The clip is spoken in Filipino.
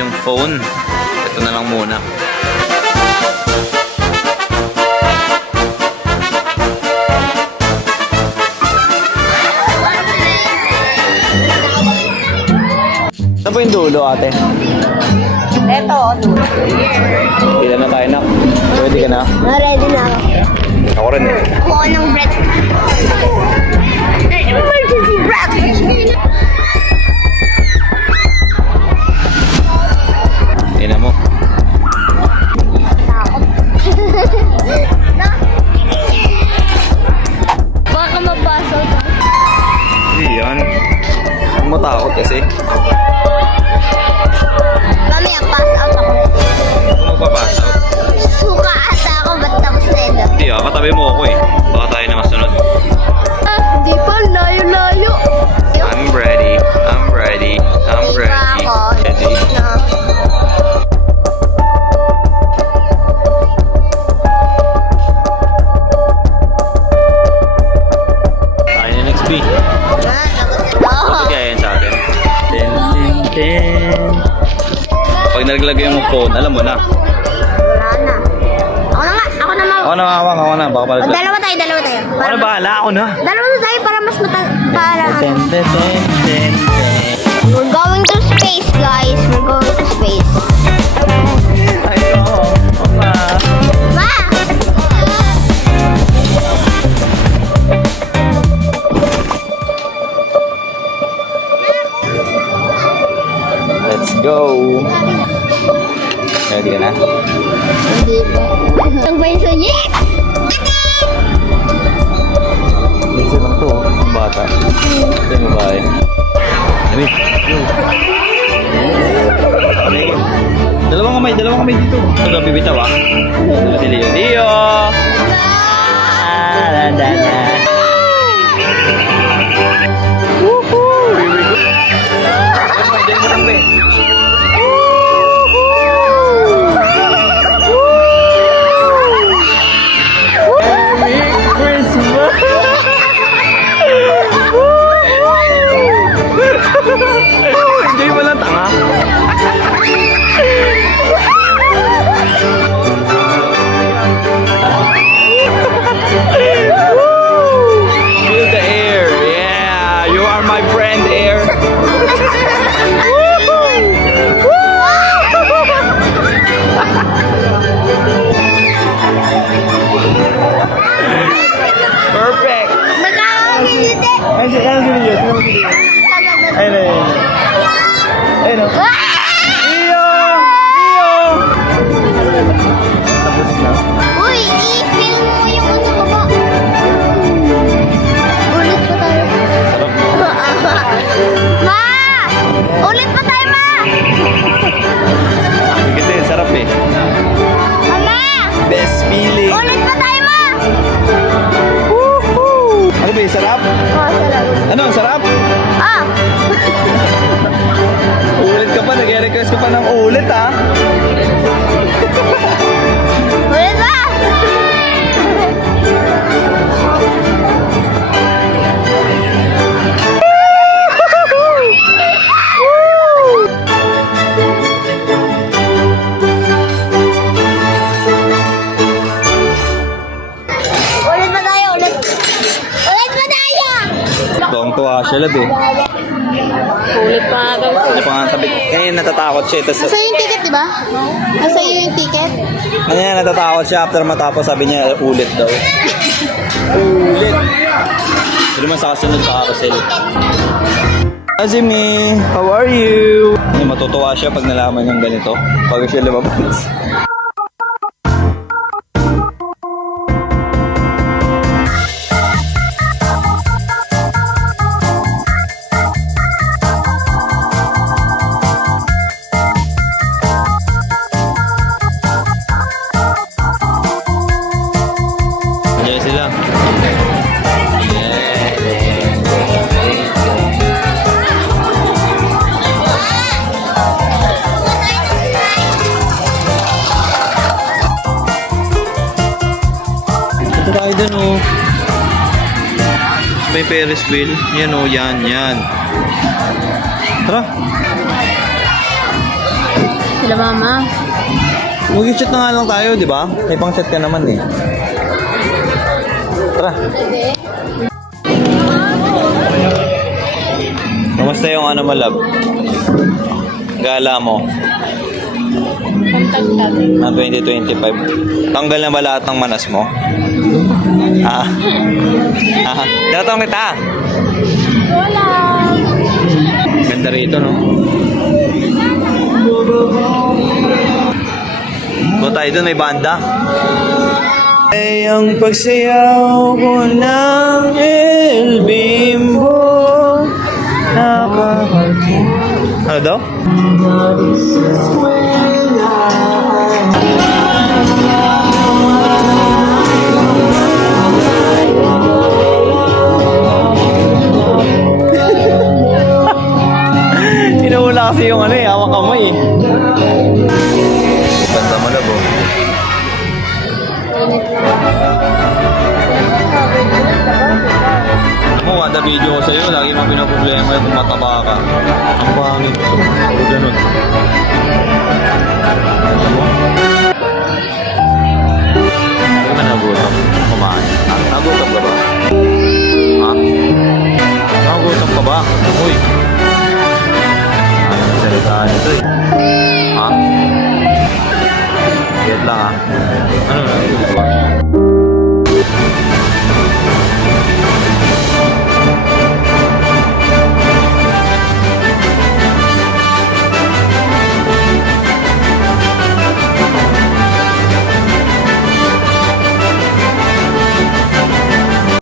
yung phone. Ito na lang muna. Saan po yung dulo, ate? Eto, dulo. Ilan na tayo, nak? Ready ka na? Ready na ako. Ako rin eh. Kuha ng bread. Emergency bread! Tingnan mo. Takot. Baka mabasag. Hindi yan. Huwag matakot kasi. Mamaya, pass out ako. Kung magpapass out. Suka ata ako, ba't tapos na yun? Hindi ah, katabi mo ako eh. Baka tayo na masunod. Hindi pa, layo-layo. I'm ready. I'm ready. I'm ready. Ready. No. Tayo na next B. Ano kaya yan sa atin? Ten, ten, ten. Pag nalaglag yung phone, alam mo na. Wala na. Ako na nga, ako na Ako na mawak, ako na. Baka palaglag. Dalawa tayo. Ako na bahala, ako na. Dalawa na tayo para mas para. Ten, ten, ten, ten, ten. We're going to space, guys. We're going to space. Ayo, mama. Ma! Let's go. Ready ka na? Hindi pa. Ang ba yung yes! Minsan lang to, ang bata. Ito yung babae. Ano yun? Dalawang kamay dito. Ito na bibitaw ah. Ito si Leo. Leo! Ah, da. Woohoo! Here we go. Diyan mo lang, be. Merry Christmas! Enjoy mo lang, tanga. Feel the air. Yeah, you are my friend, air. Perfect. Magkakabili! Ano si Leo? Ayun na yun. Ayun o. Leo! Tapos na. Uy, i-film mo yung ano ko ba? Ulit pa tayo. Sarap mo. Ma! Ulit pa tayo, ma! Kasi sarap eh. Mama! Best feeling. Ulit pa tayo, ma! Ano ba yung sarap? Oh, sarap. Ano ang sarap? Ah! Ulit ka pa, nag-request ka pa ng ulit ha. Ulit pa! Ulit pa tayo, ulit. Ulit pa tayo! Tuwang-tuwa siya lab eh. Ulit pa guys. Ano pa nga sabi? Ngayon natatakot siya. Tapos, Nasa yung ticket, di ba? Nasa yung ticket? ngayon natatakot siya after matapos sabi niya ulit daw. Ulit. Hindi naman sa kasunod sa carousel. Azimi, how are you? Matutuwa siya pag nalaman ng ganito. Pag siya lumabas. Andiyan sila. Ito tayo dun oh. May Ferris wheel. Yan oh, yan. Tara. Sila mama. Mag-chat na nga lang tayo, di ba? May pang-chat ka naman eh. Tara. Kamusta yung ano mo, love? Gala mo? Na 2025. Tanggal na ba lahat ng manas mo? Ah. Ah. Tinatawag kita. Wala. Ganda rito, no? Kung tayo doon, may banda. Ay, ang pagsayaw ko ng El Bimbo nakakati. Ano daw? Inawala kasi yung ano eh, hawak kamay eh. Ganda mo na, bo. Ako, kada video ko sa'yo, lagi mo pinaproblema yung mataba ka. Ang pangit ko. O, ganun. Hindi ka nagutom. Kumain. Nagutom ka ba?